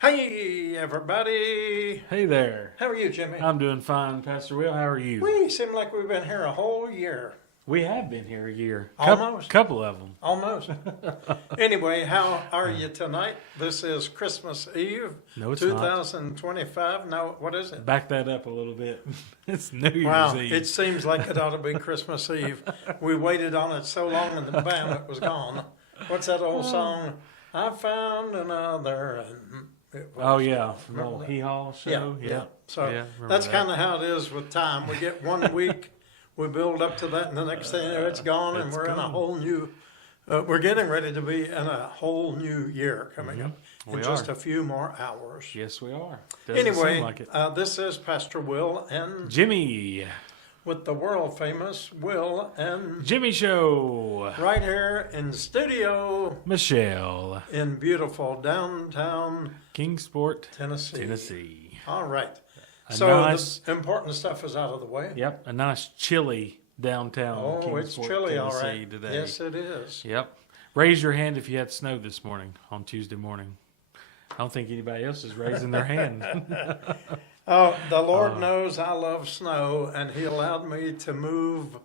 Hey, everybody. Hey there. How are you, Jimmy? I'm doing fine, Pastor Will. How are you? We seem like we've been here a whole year. We have been here a year. Almost. Couple of them. Almost. Anyway, how are you tonight? This is Christmas Eve. No, it's 2025. No, what is it? Back that up a little bit. It's New Year's Wow, Eve. it seems like it ought to be Christmas Eve. We waited on it so long and the bam, it was gone. What's that old song? I found another. Oh, yeah. From the old Hee Haw show. Yeah. So Yeah, that's that. kind of how it is with time. We get 1 week, we build up to that, and the next thing you know, it's gone, and It's we're in a gone. whole new. We're getting ready to be in a whole new year coming up in We just are. a few more hours. Yes, we are. Doesn't Anyway, seem like it. this is Pastor Will, and Jimmy. with the world famous Will, and Jimmy Show. right here in studio Michelle. in beautiful downtown Kingsport, Tennessee. Tennessee. All right. A So nice- the important stuff is out of the way. Yep. A nice chilly downtown Oh, Kingsport, it's chilly, all Tennessee right. today. Yes, it is. Yep. Raise your hand if you had snow this morning on Tuesday morning. I don't think anybody else is raising their hand. Oh, the Lord knows I love snow, and He allowed me to move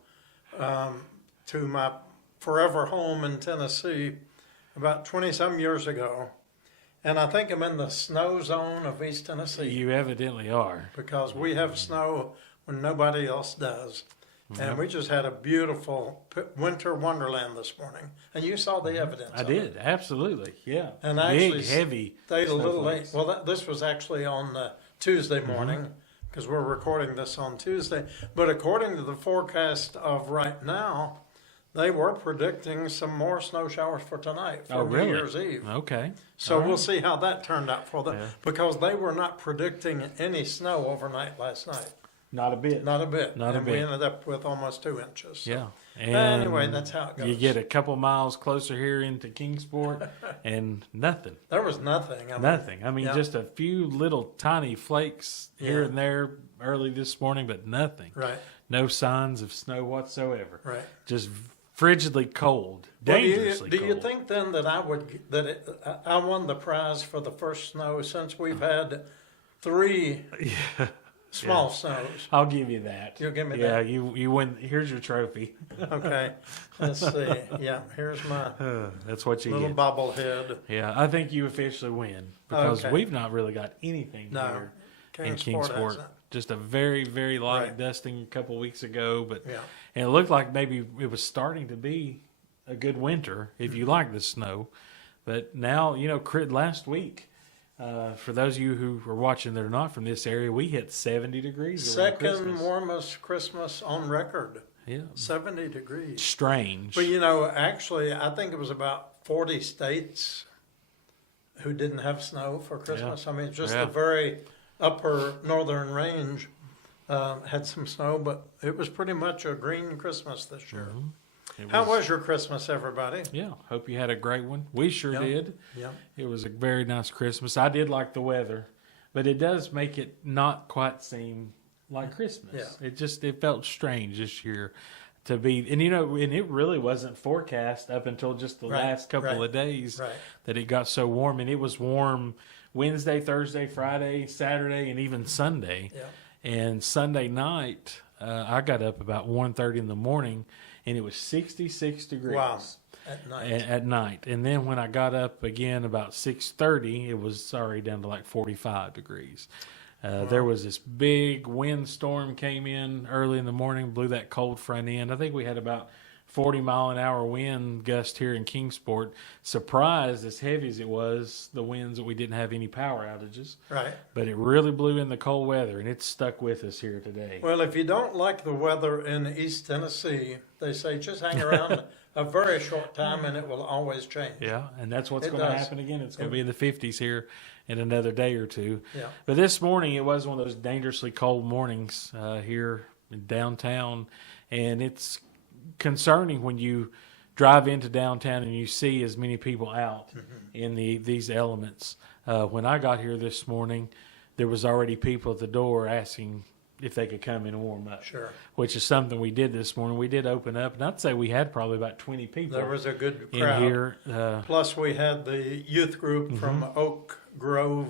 to my forever home in Tennessee about 20-some years ago. And I think I'm in the snow zone of East Tennessee You evidently are. because we have snow when nobody else does. And we just had a beautiful winter wonderland this morning. And you saw the evidence I of did, it. absolutely. Yeah. And I actually Big, heavy. Stayed a little late. snowflakes. Well, this was actually on Tuesday Mm-hmm. morning because we're recording this on Tuesday. But according to the forecast of right now, they were predicting some more snow showers for tonight, for Oh, really? New Year's Eve. Okay. So All we'll right. see how that turned out for them Yeah. because they were not predicting any snow overnight last night. Not a bit. Not a bit. Not a and we bit. ended up with almost 2 inches. So. Yeah. Anyway, that's how it goes. You get a couple miles closer here into Kingsport and nothing. There was nothing. I mean, Nothing. I mean, yeah. just a few little tiny flakes here Yeah. and there early this morning, but nothing. Right, No signs of snow whatsoever. right. Just frigidly cold, Well, dangerously do cold. you think then that I won the prize for the first snow since we've had 3 Yeah. small snows? I'll give you that. You'll give me yeah, that? you win. Here's your trophy. Okay, let's see. Yeah, here's my That's what you little get. bobblehead. Yeah, I think you officially win because Okay. we've not really got anything No, here in Kingsport Kingsport. hasn't. Just a very, very light Right. dusting a couple weeks ago, but Yeah, and it looked like maybe it was starting to be a good winter if Mm-hmm. you like the snow. But now, last week, for those of you who are watching that are not from this area, we hit 70 degrees. around second Christmas. warmest Christmas on record. Yeah, 70 degrees. strange. But actually, I think it was about 40 states who didn't have snow for Christmas. I mean, just Yeah. the very upper northern range had some snow, but it was pretty much a green Christmas this year. It How was your Christmas, everybody? Yeah, hope you had a great one. We sure Yeah. did. Yeah. It was a very nice Christmas. I did like the weather, but it does make it not quite seem like Christmas. Yeah. It felt strange this year to be, and it really wasn't forecast up until just the Right, last couple right, of days right. that it got so warm, and it was warm Wednesday, Thursday, Friday, Saturday, and even Sunday. Yeah. And Sunday night, I got up about 1:30 in the morning, and it was 66 degrees. Wow. At night. At night, and then when I got up again about 6:30, it was already down to like 45 degrees. There was this big windstorm came in early in the morning, blew that cold front in. I think we had about 40-mile-an-hour wind gust here in Kingsport. Surprised, as heavy as it was, the winds, that we didn't have any power outages. Right. But it really blew in the cold weather, and it's stuck with us here today. Well, if you don't like the weather in East Tennessee, they say just hang around a very short time and it will always change. Yeah, and that's what's It going to does. happen again. It's going to be in the 50s here in another day or two. Yeah. But this morning, it was one of those dangerously cold mornings here in downtown, and it's concerning when you drive into downtown and you see as many people out in these elements. When I got here this morning, there was already people at the door asking if they could come in and warm up. Sure. Which is something we did this morning. We did open up, and I'd say we had probably about 20 people There was a good in crowd. here. Plus, we had the youth group from Oak Grove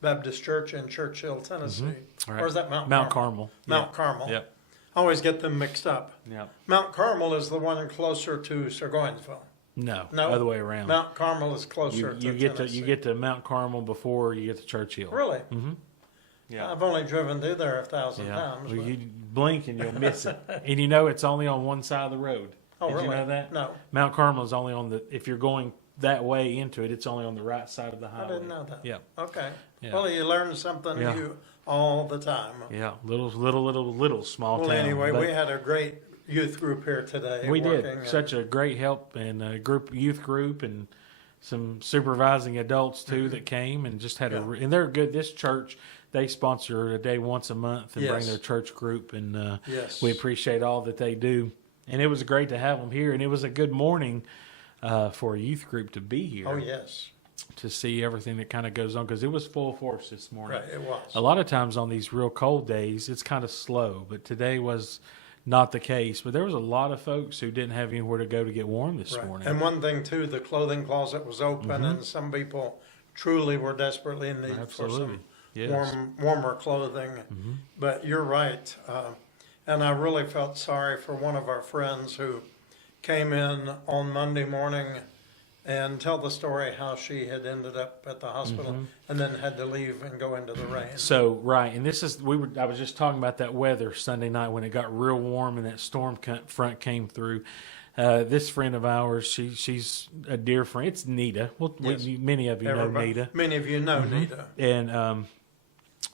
Baptist Church in Churchill, Tennessee. Right. Or is that Mount Carmel. Mount Carmel. Yep. I always get them mixed up. Yep. Mount Carmel is the one closer to Burgonsville. No, No, other way around. Mount Carmel is closer you to get Tennessee. you get to Mount Carmel before you get to Churchill. Really? Yeah. I've only driven through there 1,000 Yeah. times. Well, but- you blink and you'll miss it, and you know it's only on one side of the road. Oh, Did really? you know that? No, Mount Carmel is only on the. If you're going that way into it, it's only on the right side of the I highway. didn't know that. Yeah. Okay. Yeah. Well, you learn something Yeah. new all the time. Yeah. Little small Well, town. anyway, but we had a great youth group here today. we did working, such a great help and a youth group and some supervising adults too that came and just had Yeah. and they're good. This church, they sponsor a day once a month and bring Yes. their church group, and Yes. we appreciate all that they do. And it was great to have them here, and it was a good morning for a youth group to be here. Oh, yes. To see everything that kind of goes on, because it was full force this morning. Right, it was. A lot of times on these real cold days, it's kind of slow, but today was not the case. But there was a lot of folks who didn't have anywhere to go to get warm this Right. morning. And one thing, too, the clothing closet was open, and some people truly were desperately in need Absolutely. for Yes. some warmer clothing. But you're right. And I really felt sorry for one of our friends who came in on Monday morning and tell the story how she had ended up at the hospital and then had to leave and go into the rain. So right, and this is I was just talking about that weather Sunday night when it got real warm and that storm front came through. This friend of ours, she's a dear friend. It's Nita. Well, Yes. many of you know Nita. Many of you know Nita. And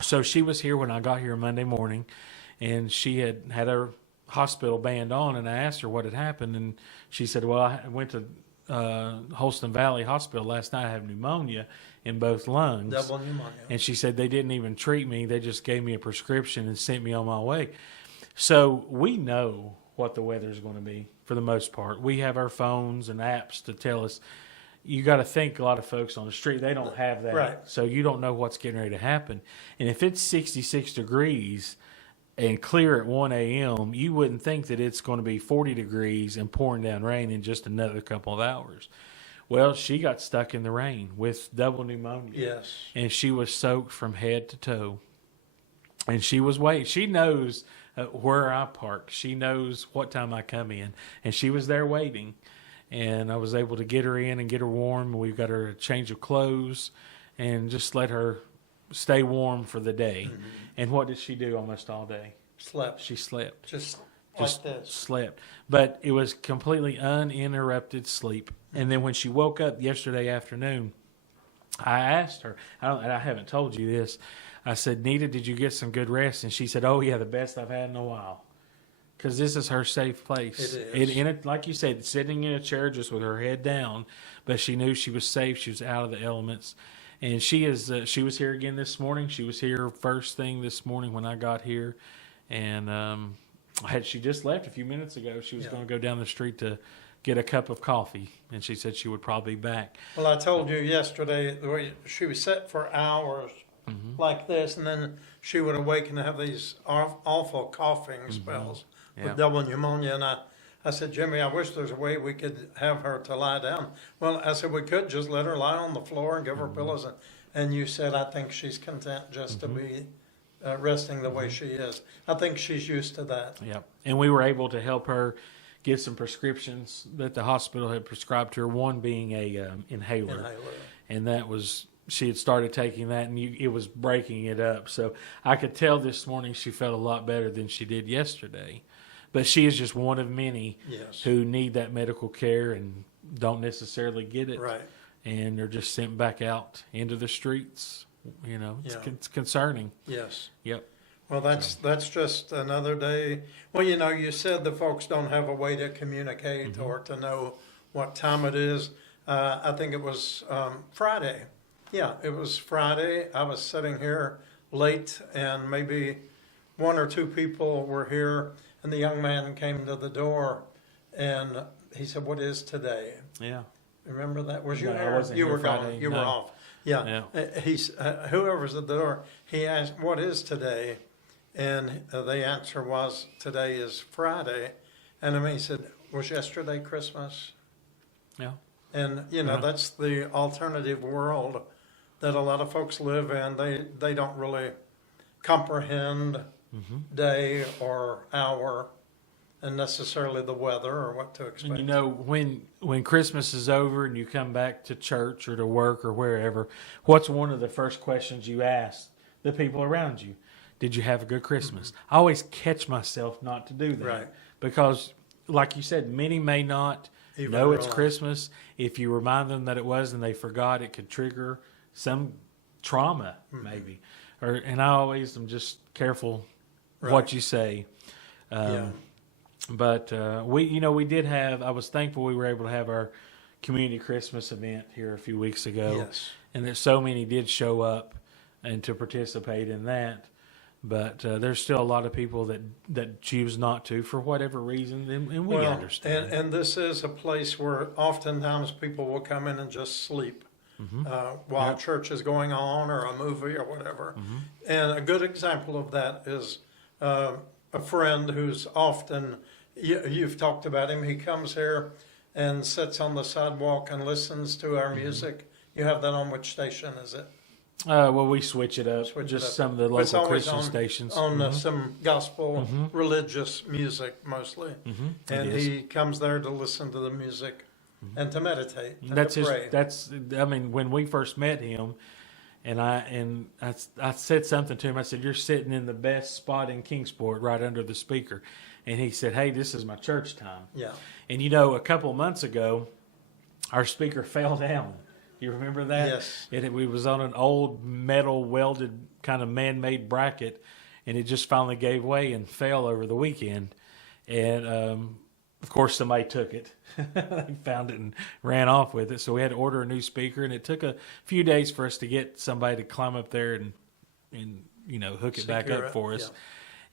so she was here when I got here Monday morning, and she had her hospital band on, and I asked her what had happened, and she said, well, I went to Holston Valley Hospital last night. I have pneumonia in both lungs. Double pneumonia. And she said they didn't even treat me. They just gave me a prescription and sent me on my way. So we know what the weather is going to be for the most part. We have our phones and apps to tell us. You got to think a lot of folks on the street, they don't have that. Right. So you don't know what's getting ready to happen. And if it's 66 degrees and clear at 1 a.m., you wouldn't think that it's going to be 40 degrees and pouring down rain in just another couple of hours. Well, she got stuck in the rain with double pneumonia. Yes. And she was soaked from head to toe. And she was waiting. She knows where I park. She knows what time I come in. And she was there waiting. And I was able to get her in and get her warm. We got her a change of clothes and just let her stay warm for the day. And what did she do almost all day? Slept. She slept. Just Just like this. slept. But it was completely uninterrupted sleep. And then when she woke up yesterday afternoon, I asked her, and I haven't told you this, I said, Nita, did you get some good rest? And she said, oh, yeah, the best I've had in a while. Because this is her safe place. It is. Like you said, sitting in a chair just with her head down, but she knew she was safe. She was out of the elements. And she was here again this morning. She was here first thing this morning when I got here. And she just left a few minutes ago. She was going to go down the street to get a cup of coffee. And she said she would probably be back. Well, I told you yesterday, the way she was set for hours like this, and then she would awaken and have these awful coughing spells Yeah. with double pneumonia. And I said, Jimmy, I wish there's a way we could have her to lie down. Well, I said, we could just let her lie on the floor and give her pillows. And you said, I think she's content just to be resting the way she is. I think she's used to that. Yep. And we were able to help her get some prescriptions that the hospital had prescribed to her, one being a inhaler. Inhaler. And that was she had started taking that, and it was breaking it up. So I could tell this morning she felt a lot better than she did yesterday. But she is just one of many Yes. who need that medical care and don't necessarily get it. Right. And they're just sent back out into the streets. It's, Yeah. it's concerning. Yes. Yep. Well, that's just another day. Well, you said the folks don't have a way to communicate or to know what time it is. I think it was Friday. Yeah, it was Friday. I was sitting here late, and maybe one or two people were here, and the young man came to the door, and he said, "What is today?" Yeah. Remember that? Was you No, I there? wasn't You here were gone. Friday, You were no. off. Yeah. He's whoever's at the door. He asked, "What is today?" And the answer was, "Today is Friday." And I mean, he said, "Was yesterday Christmas?" Yeah. And Yeah. that's the alternative world that a lot of folks live in. They don't really comprehend day or hour, and necessarily the weather or what to expect. And when Christmas is over and you come back to church or to work or wherever, what's one of the first questions you ask the people around you? Did you have a good Christmas? I always catch myself not to do that. Right. Because, like you said, many may not Even know it's realize. Christmas. If you remind them that it was and they forgot, it could trigger some trauma, maybe. And I always am just careful Right. what you say. Yeah. But we did have. I was thankful we were able to have our community Christmas event here a few weeks ago, Yes. and that so many did show up and to participate in that. But there's still a lot of people that choose not to for whatever reason, and we Well, understand. and this is a place where oftentimes people will come in and just sleep while Yep. church is going on or a movie or whatever. And a good example of that is a friend who's often, you've talked about him, he comes here and sits on the sidewalk and listens to our music. You have that on which station is it? Well, we switch it up. Switch it just up. some of the But it's local always Christian on- stations. On some gospel religious music mostly. And It is. he comes there to listen to the music and to meditate and That's to his. pray. That's. I mean, when we first met him, and I said something to him. I said, "You're sitting in the best spot in Kingsport, right under the speaker." And he said, "Hey, this is my church time." Yeah. And a couple of months ago, our speaker fell down. You remember that? Yes. It was on an old metal welded kind of man-made bracket, and it just finally gave way and fell over the weekend. And of course, somebody took it. They found it and ran off with it. So we had to order a new speaker, and it took a few days for us to get somebody to climb up there and hook it back Secure up it, for us.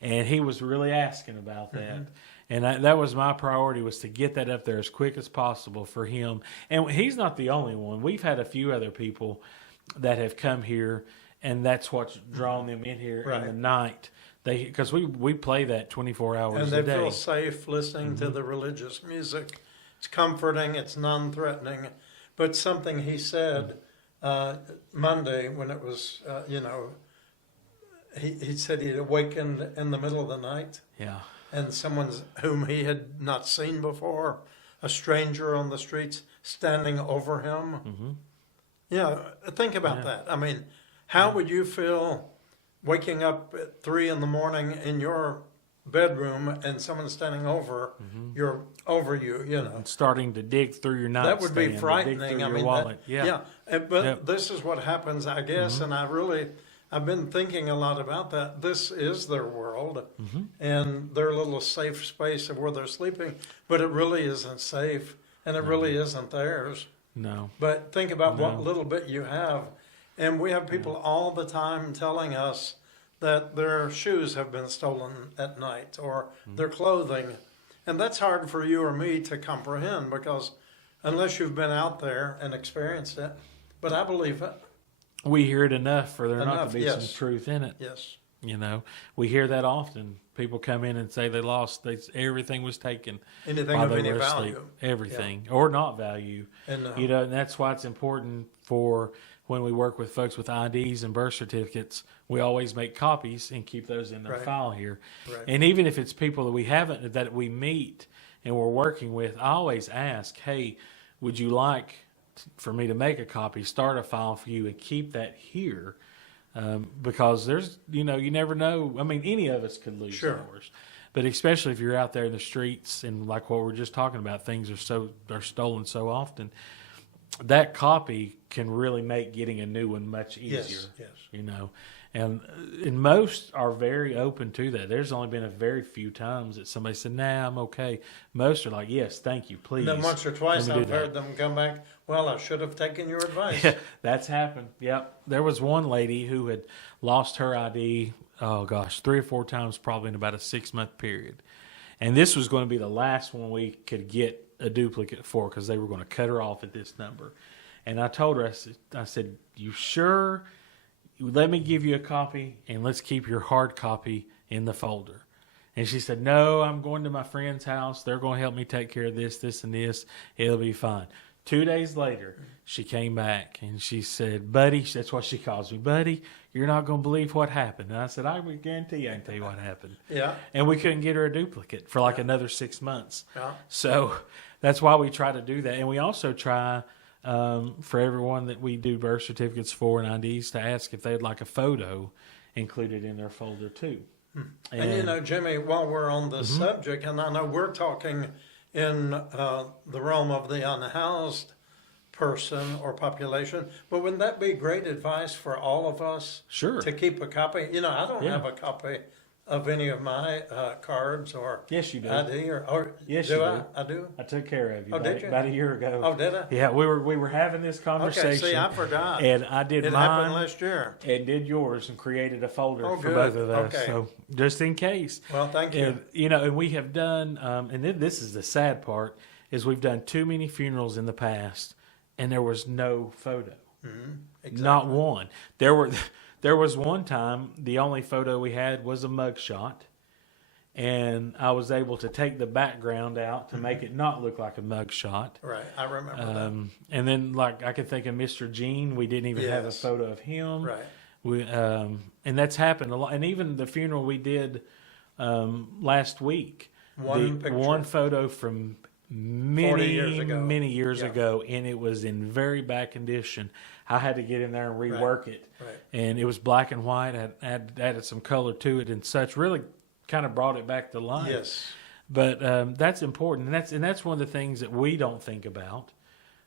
yeah. And he was really asking about that. And that was my priority, was to get that up there as quick as possible for him. And he's not the only one. We've had a few other people that have come here, and that's what's drawn them in here in the Right. night. Because we play that 24 hours And a they day. feel safe listening to the religious music. It's comforting, it's non-threatening. But something he said Monday when it was, he said he'd awakened in the middle of the night. Yeah. And someone whom he had not seen before, a stranger on the streets standing over him. Yeah, think about that. I mean, how would you feel waking up at 3 a.m. in your bedroom and someone standing over you? And starting to dig through your nightstand. That would be to dig frightening. through I your mean, wallet. But Yep. this is what happens, I guess, and I've been thinking a lot about that. This is their world and their little safe space of where they're sleeping, but it really isn't safe and it really isn't theirs. No. But think about what No. little bit you have. And we have people all the time telling us that their shoes have been stolen at night or their clothing. And that's hard for you or me to comprehend because unless you've been out there and experienced it. But I believe it. We hear it enough for there not Enough, to be yes. some truth in it. Yes. We hear that often. People come in and say they lost. Everything was taken. Anything while of they any were asleep. value. Everything, or not value. And And that's why it's important for when we work with folks with IDs and birth certificates, we always make copies and keep those in their Right. file here. Right. And even if it's people that we meet and we're working with, I always ask, hey, would you like for me to make a copy, start a file for you, and keep that here. Because there's, you never know. I mean, any of us could lose Sure. ours, but especially if you're out there in the streets and like what we're just talking about, things are stolen so often. That copy can really make getting a new one much easier. Yes. And most are very open to that. There's only been a very few times that somebody said, "Nah, I'm okay." Most are like, "Yes, thank you, please." And then once or twice let me I've do that. heard them come back, well, I should have taken your advice. That's happened. Yep. There was one lady who had lost her ID, 3 or 4 times probably in about a 6-month period. And this was going to be the last one we could get a duplicate for because they were going to cut her off at this number. And I told her, I said, "You sure? Let me give you a copy and let's keep your hard copy in the folder." And she said, "No, I'm going to my friend's house. They're going to help me take care of this, this, and this. It'll be fine." 2 days later, she came back and she said, "Buddy," that's what she calls me, "Buddy, you're not going to believe what happened." And I said, "I would guarantee you I can tell you what happened." Yeah. And we couldn't get her a duplicate for like another 6 months. Yeah. So that's why we try to do that. And we also try for everyone that we do birth certificates for and IDs to ask if they'd like a photo included in their folder too. And Jimmy, while we're on the subject, and I know we're talking in the realm of the unhoused person or population, but wouldn't that be great advice for all of us? Sure. To keep a copy? I don't Yeah. have a copy of any of my cards or Yes, you do. ID or Yes, do you I? do. I do. I took care of you, Oh, did you? about a year ago. Oh, did I? Yeah, we were having this conversation. Okay, see, I forgot. And I did It happened mine last year. and did yours and created a folder Oh, for good. both of us. Okay. So just in case. Well, thank you. And we have done, and then this is the sad part, is we've done too many funerals in the past, and there was no photo, Exactly. not one. There was one time the only photo we had was a mugshot, and I was able to take the background out to make it not look like a mugshot. Right, I remember that. And then, like, I could think of Mr. Gene. We didn't even have a Yes. photo of him. Right. We and that's happened a lot. And even the funeral we did last week, One picture. one photo from many years ago. many years Yeah. ago, and it was in very bad condition. I had to get in there and rework it, Right. and it was black and white. I added some color to it and such. Really, kind of brought it back to life. Yes. But that's important, and that's one of the things that we don't think about,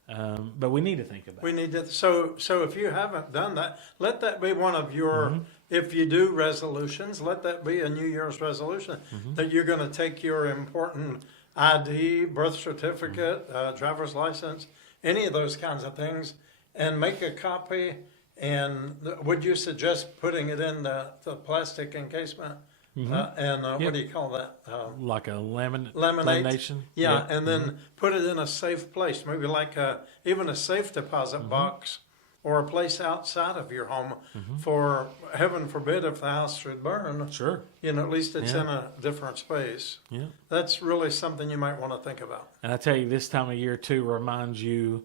but we need to think about. We need to, so if you haven't done that, let that be one of your, if you do resolutions, let that be a New Year's resolution, that you're going to take your important ID, birth certificate, driver's license, any of those kinds of things, and make a copy. And would you suggest putting it in the plastic encasement? And what Yep. do you call that? Like a Laminate. lamination. Yeah, and then put it in a safe place, maybe like even a safe deposit box or a place outside of your home for, heaven forbid, if the house should burn, Sure. at least it's Yeah. in a different space. Yeah. That's really something you might want to think about. And I tell you, this time of year too reminds you,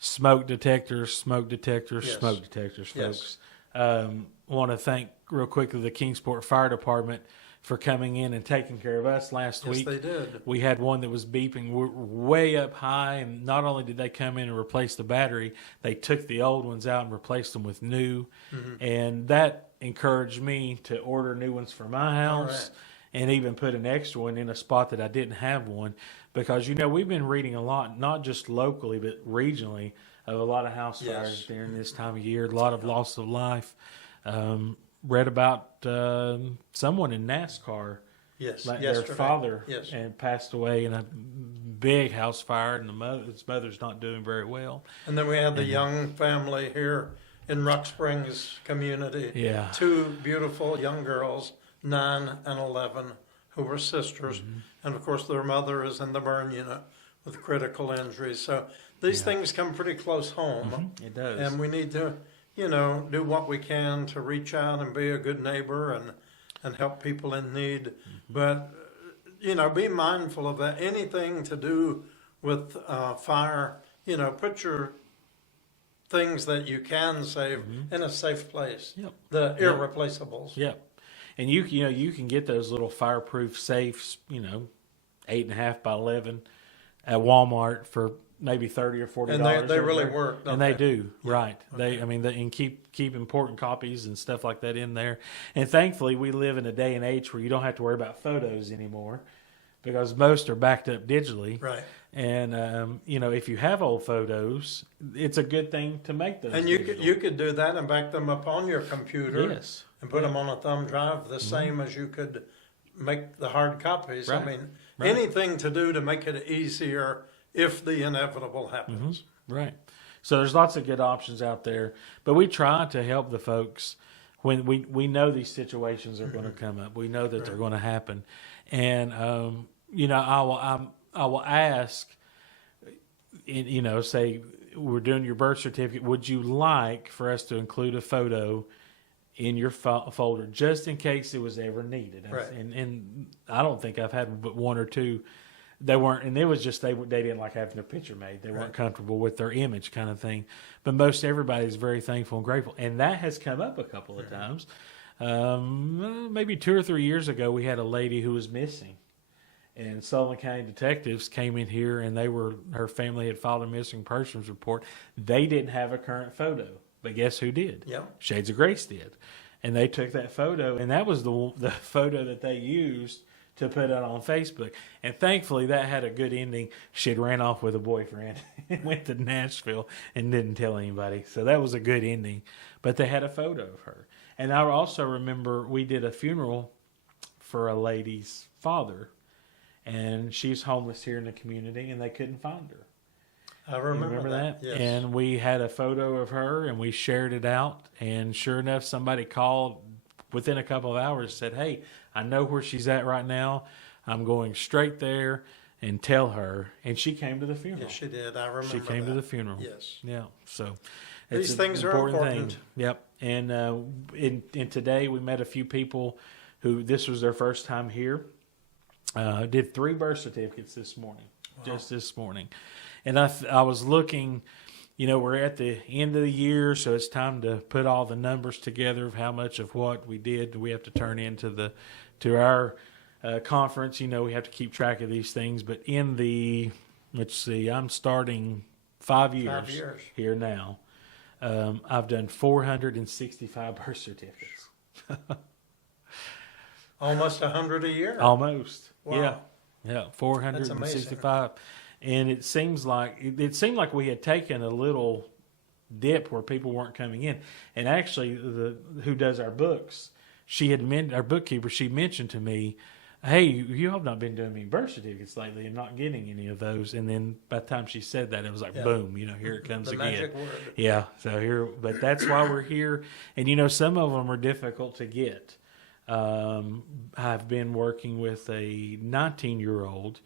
smoke detectors, smoke detectors, Yes. smoke detectors, Yes. folks. Want to thank real quickly the Kingsport Fire Department for coming in and taking care of us last Yes, week. they did. We had one that was beeping way up high, and not only did they come in and replace the battery, they took the old ones out and replaced them with new, and that encouraged me to order new ones for my house, and even put an extra one in a spot that I didn't have one, because we've been reading a lot, not just locally but regionally, of a lot of house Yes. fires during this time of year, a lot of loss of life. Read about someone in NASCAR. Yes, Their yesterday. father Yes. and passed away in a big house fire, and his mother's not doing very well. And then we had the young family here in Rock Springs community. Yeah. 2 beautiful young girls, 9 and 11, who were sisters. And of course, their mother is in the burn unit with critical injuries. So these things come pretty close home. It does. And we need to, do what we can to reach out and be a good neighbor and help people in need. But, be mindful of that. Anything to do with fire, put your things that you can save in a safe place. Yep. The irreplaceables. Yep. And you can get those little fireproof safes, 8.5 by 11 at Walmart for maybe $30 or $40. And they really there. work, don't and they they? do, right? Okay. They, I mean, and keep important copies and stuff like that in there. And thankfully, we live in a day and age where you don't have to worry about photos anymore, because most are backed up digitally. Right. And if you have old photos, it's a good thing to make those. And you digital. could do that and back them up on your computer. Yes. And put them on a thumb drive the same as you could make the hard copies. Right. I mean, Right. anything to do to make it easier if the inevitable happens. Right. So there's lots of good options out there, but we try to help the folks when we know these situations are going to come up. We know that they're going to happen, and I will ask, say we're doing your birth certificate. Would you like for us to include a photo in your folder just in case it was ever needed? Right. And I don't think I've had but one or two. They weren't, and it was just they didn't like having a picture made. They weren't comfortable with their image, kind of thing. But most everybody is very thankful and grateful, and that has come up a couple of times. Maybe 2 or 3 years ago, we had a lady who was missing, and Sullivan County detectives came in here, and her family had filed a missing persons report. They didn't have a current photo, but guess who did? Yeah. Shades of Grace did, and they took that photo, and that was the photo that they used to put it on Facebook. And thankfully that had a good ending. She had ran off with a boyfriend and went to Nashville and didn't tell anybody. So that was a good ending. But they had a photo of her. And I also remember we did a funeral for a lady's father, and she's homeless here in the community, and they couldn't find her. I remember that. Yes. And we had a photo of her, and we shared it out. And sure enough, somebody called within a couple of hours, said, "Hey, I know where she's at right now. I'm going straight there and tell her." And she came to the funeral. Yes, she did. I remember She came to that. the funeral. Yes. Yeah. So These it's an things are important. thing. Yep. And in today we met a few people who this was their first time here. Did 3 birth certificates this morning, just this morning. And I was looking. We're at the end of the year, so it's time to put all the numbers together of how much of what we did we have to turn into our conference. We have to keep track of these things. But let's see, I'm starting 5 years, here now. I've done 465 birth certificates. Almost 100 a year. Almost. Wow. Yeah, 465. And it seemed like we had taken a little dip where people weren't coming in. And actually, who does our books, our bookkeeper, she mentioned to me, "Hey, you have not been doing any birth certificates lately and not getting any of those." And then by the time she said that, it was like, boom, here it comes the again. magic word. Yeah, but that's why we're here. And some of them are difficult to get. I've been working with a 19-year-old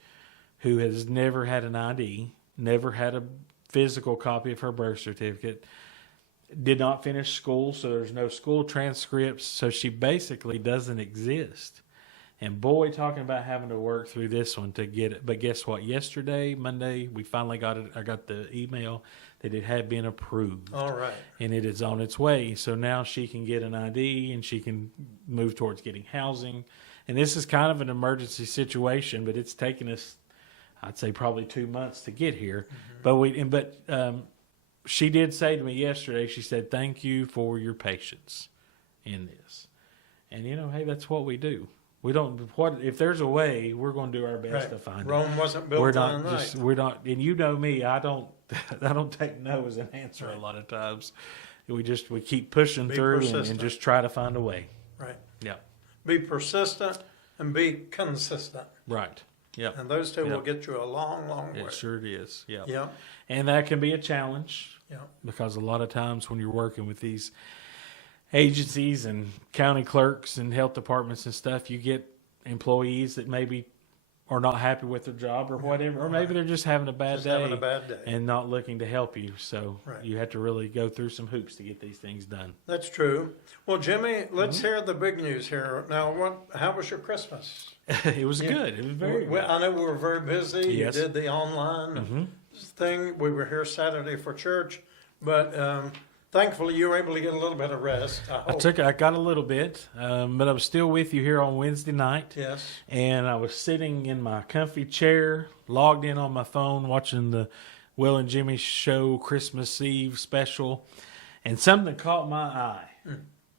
who has never had an ID, never had a physical copy of her birth certificate, did not finish school, so there's no school transcripts, so she basically doesn't exist. And boy, talking about having to work through this one to get it. But guess what? Yesterday, Monday, we finally got it. I got the email that it had been approved. All right. And it is on its way. So now she can get an ID and she can move towards getting housing. And this is kind of an emergency situation, but it's taken us, I'd say, probably 2 months to get here. But she did say to me yesterday, she said, "Thank you for your patience in this." And hey, that's what we do. We don't. If there's a way, we're going to do our best to find it. Rome wasn't built We're on not a just. night. We're not. And you know me. I don't take no as an answer a lot of times. We keep pushing Be through and persistent. just try to find a way. Right. Yeah. Be persistent and be consistent. Right. Yeah. And those two Yeah. will get you a long, long way. It sure is. Yeah. Yeah. And that can be a challenge. Yeah. Because a lot of times when you're working with these agencies and county clerks and health departments and stuff, you get employees that maybe are not happy with their job or whatever, or maybe they're just having a bad Just day having a bad day. and not looking to help you. So Right. you have to really go through some hoops to get these things done. That's true. Well, Jimmy, let's Mm-hmm. hear the big news here. Now, how was your Christmas? It was good. It was very good. I know we were very busy. Yes. You did the online thing. We were here Saturday for church, but thankfully you were able to get a little bit of rest. I got a little bit, but I was still with you here on Wednesday night. Yes. And I was sitting in my comfy chair, logged in on my phone, watching the Will and Jimmy Show Christmas Eve special, and something caught my eye.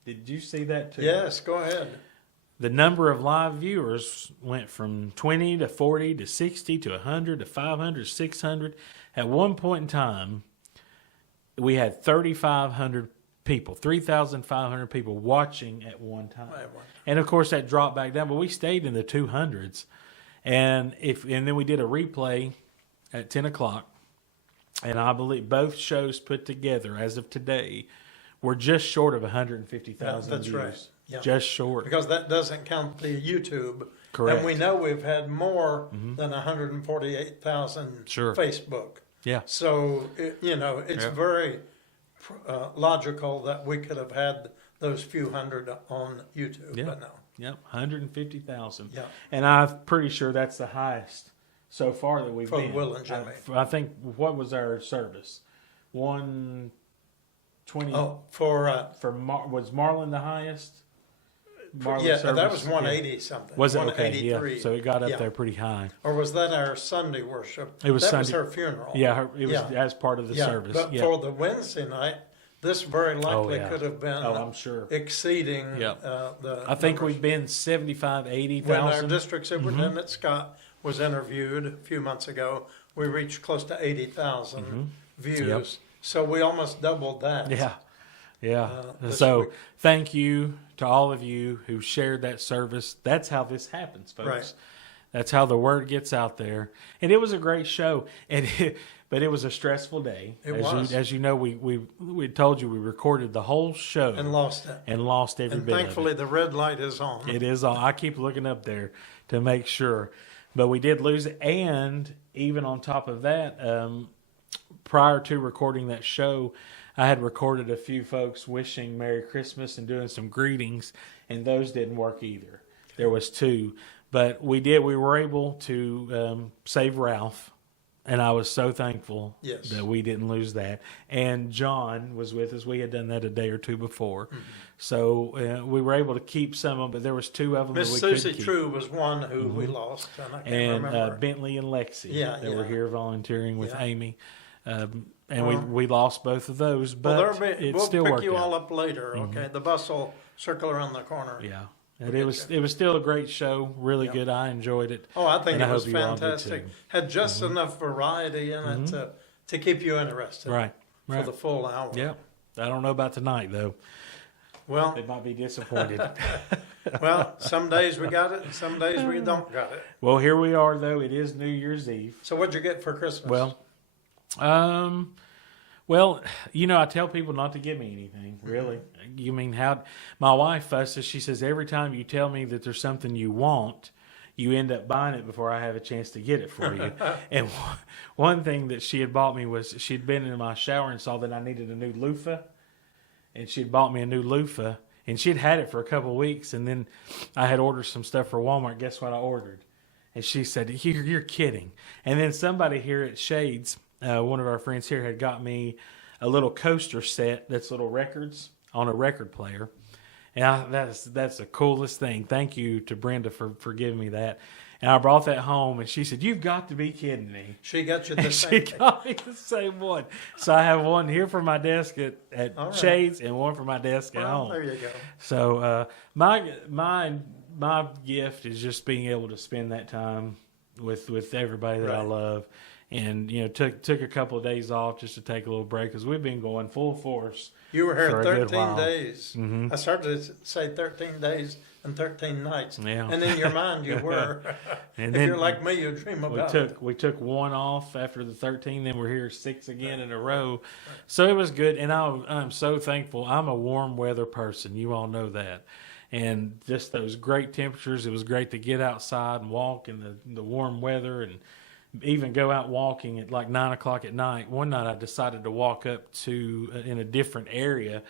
Did you see that too? Yes, go ahead. The number of live viewers went from 20 to 40 to 60 to 100 to 500, 600. At one point in time, we had 3,500 people, 3,500 people watching at one time. And of course that dropped back down, but we stayed in the 200s. And then we did a replay at 10 o'clock. And I believe both shows put together as of today were just short of 150,000 That's views. right. Yeah. Just short. Because that doesn't count the YouTube. Correct. And we know we've had more than 148,000 Sure. Facebook. Yeah. So, it's very logical that we could have had those few hundred on YouTube, Yeah. but no. Yep, 150,000. Yeah. And I'm pretty sure that's the highest so far that we've For been. Will and Jimmy. I think, what was our service? 120. Oh, Was Marlin the highest? Marlin that service? was 180 something. Was it? Okay, 183. yeah. So it got up Yeah. there pretty high. Or was that our Sunday worship? It was that Sunday. was her funeral. Yeah, it was Yeah. as part of the Yeah, service. but Yeah. for the Wednesday night, this very likely yeah. could have been Oh, I'm sure. exceeding Yeah. the I think numbers. we've been 75, When our 80,000. district superintendent Scott was interviewed a few months ago, we reached close to 80,000 views. Yep. So we almost doubled that. Yeah. Yeah. this So week. thank you to all of you who shared that service. That's how this happens, folks. Right. That's how the word gets out there. And it was a great show. But it was a stressful day. It as was. as you know, we told you we recorded the whole show And lost it. and lost every And bit thankfully of the red light is on. it. It is on. I keep looking up there to make sure. But we did lose it. And even on top of that, prior to recording that show, I had recorded a few folks wishing Merry Christmas and doing some greetings, and those didn't work either. There was two, but we were able to save Ralph, and I was so thankful Yes. that we didn't lose that. And John was with us. We had done that a day or two before. So we were able to keep some of them, but there was two of them Miss that we Susie couldn't keep. True was one who we lost, and I can't And remember. Bentley and Lexi Yeah, that were yeah. here volunteering with Yeah. Amy. And Well- we lost both of those, but Well, it we'll still pick worked you out. all up later, okay? The bus will circle around the corner. Yeah, and it was still a great show, really good. I enjoyed it. Oh, I think And it I was hope you all did fantastic. too. Had just enough variety in it to keep you interested Right, for right. the full hour. Yeah, I don't know about tonight though. Well, They might be disappointed. well, some days we got it, and some days we don't got it. Well, here we are though. It is New Year's Eve. So what'd you get for Christmas? Well, I tell people not to give me anything, really. You mean how my wife fusses, she says every time you tell me that there's something you want, you end up buying it before I have a chance to get it for you. And one thing that she had bought me was she'd been in my shower and saw that I needed a new loofah, and she'd bought me a new loofah, and she'd had it for a couple of weeks, and then I had ordered some stuff for Walmart. Guess what I ordered? And she said, you're kidding. And then somebody here at Shades, one of our friends here, had got me a little coaster set that's little records on a record player. And that's the coolest thing. Thank you to Brenda for giving me that. And I brought that home, and she said, "You've got to be kidding me." she got you the And she same thing. got me the same one. So I have one here for my desk at All right. Shades and one for my desk at Well, home. there you go. So my gift is just being able to spend that time with everybody that I Right. love, and took a couple of days off just to take a little break because we've been going full force. You were here For a good 13 while. days. I started to say 13 days and 13 nights. Yeah. And in your mind you were. And If then you're like me, you dream we about it. took one off after the 13, then we're here 6 again in a row. So it was good, and I'm so thankful. I'm a warm weather person. You all know that. And just those great temperatures, it was great to get outside and walk in the warm weather, and even go out walking at like 9 o'clock at night. One night I decided to walk up to in a different area,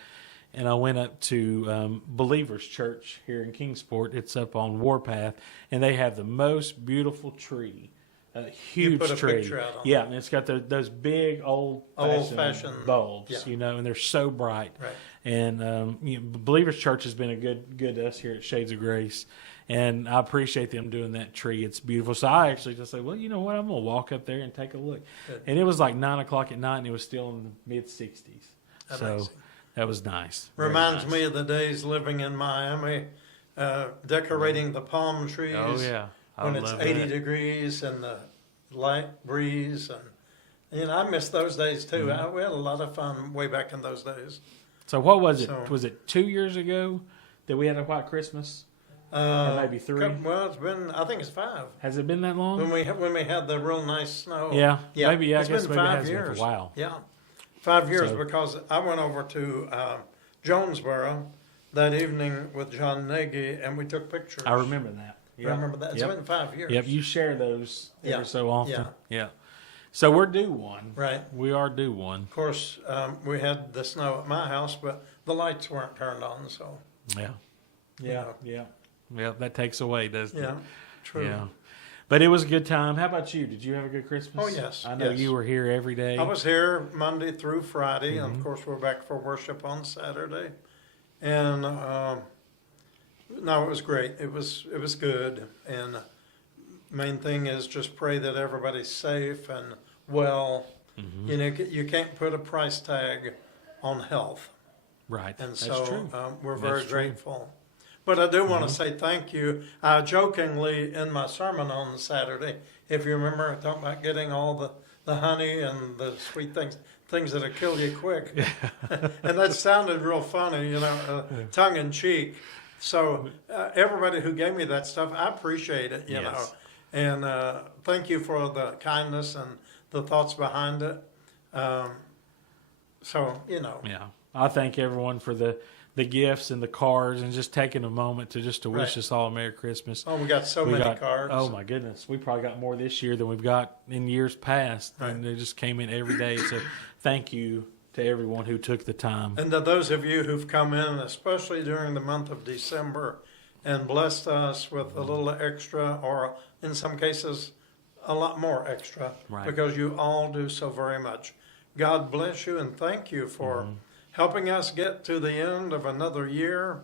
and I went up to Believers Church here in Kingsport. It's up on Warpath, and they have the most beautiful tree, a huge put a tree. picture out on Yeah, and it's got those big old-fashioned Old-fashioned, bulbs, yeah. and they're so bright. Right. And Believers Church has been a good to us here at Shades of Grace, and I appreciate them doing that tree. It's beautiful. So I actually just said, well, you know what? I'm gonna walk up there and take a look. Good. And it was like 9:00 at night, and it was still in the mid-60s. So Amazing. that was nice. Very Reminds nice. me of the days living in Miami, decorating the palm trees. Oh yeah, I When it's love 80 that. degrees and the light breeze, and I miss those days too. Mm-hmm. We had a lot of fun way back in those days. So what was it? So- Was it 2 years ago that we had a white Christmas? Or maybe 3? Well, it's been, I think it's 5. Has it been that long? When we had the real nice snow. Yeah, maybe. I It's guess been maybe it 5 has been years. for a while. Yeah, 5 years So- because I went over to Jonesboro that evening with John Nagy and we took pictures. I remember that. Yep. Remember that? It's Yep. been 5 years. Yep, you share those Yeah. every so often. Yeah. Yeah. So we're due one. Right. We are due one. Of course, we had the snow at my house, but the lights weren't turned on, so Yeah. You Yeah. know. Yeah. Yeah. That takes away, doesn't yeah, it? true. Yeah. But it was a good time. How about you? Did you have a good Christmas? Oh, yes, I know yes. you were here every day. I was here Monday through Friday, and Mm-hmm. of course we're back for worship on Saturday. And no, it was great. It was good. And main thing is just pray that everybody's safe and well. Mm-hmm. You know, you can't put a price tag on health, Right. and That's so true. we're That's very true. grateful. But I do want Mm-hmm. to say thank you. I jokingly in my sermon on Saturday, if you remember, I talked about getting all the honey and the sweet things that'll kill you quick. And that sounded real funny, you know, tongue in cheek. So everybody who gave me that stuff, I appreciate it, you Yes. know. And thank you for the kindness and the thoughts behind it. So, you know. Yeah. I thank everyone for the gifts and the cards and just taking a moment to wish Right. us all a Merry Christmas. Oh, we got so many got, cards. Oh my goodness, we probably got more this year than we've got in years past, Right. and they just came in every day. So, thank you to everyone who took the time. And to those of you who've come in, especially during the month of December, and blessed us with a little extra, or in some cases, a lot more extra, Right. because you all do so very much. God bless you and thank you for helping us get to the end of another year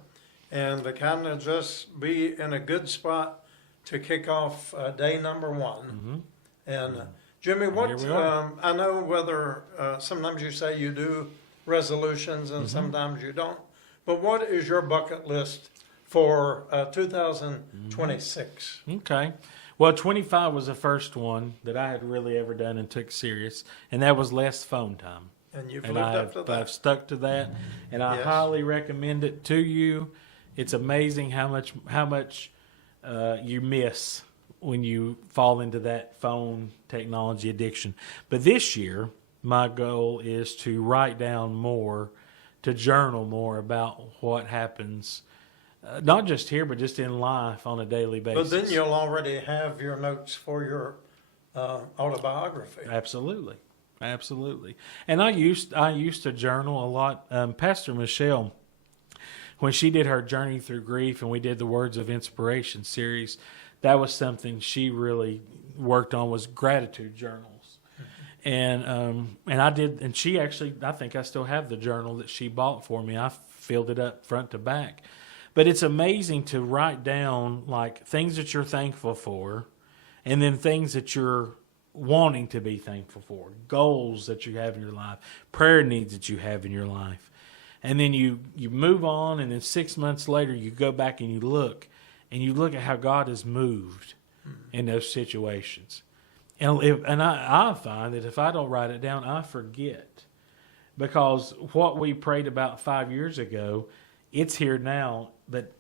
and to kind of just be in a good spot to kick off day number 1. And Jimmy, what Here we are. I know whether sometimes you say you do resolutions and sometimes you don't, but what is your bucket list for 2026? Okay. Well, 25 was the first one that I had really ever done and took serious, and that was less phone time. And you've And lived up to I've that. stuck to that, and I Yes. highly recommend it to you. It's amazing how much you miss when you fall into that phone technology addiction. But this year, my goal is to write down more, to journal more about what happens, not just here, but just in life on a daily basis. But then you'll already have your notes for your autobiography. Absolutely, absolutely. And I used to journal a lot. Pastor Michelle, when she did her Journey Through Grief, and we did the Words of Inspiration series, that was something she really worked on, was gratitude journals. And I did, and she actually, I think I still have the journal that she bought for me. I filled it up front to back. But it's amazing to write down like things that you're thankful for, and then things that you're wanting to be thankful for, goals that you have in your life, prayer needs that you have in your life. And then you move on, and then 6 months later you go back and you look at how God has moved in those situations. And I find that if I don't write it down, I forget. Because what we prayed about 5 years ago, it's here now. But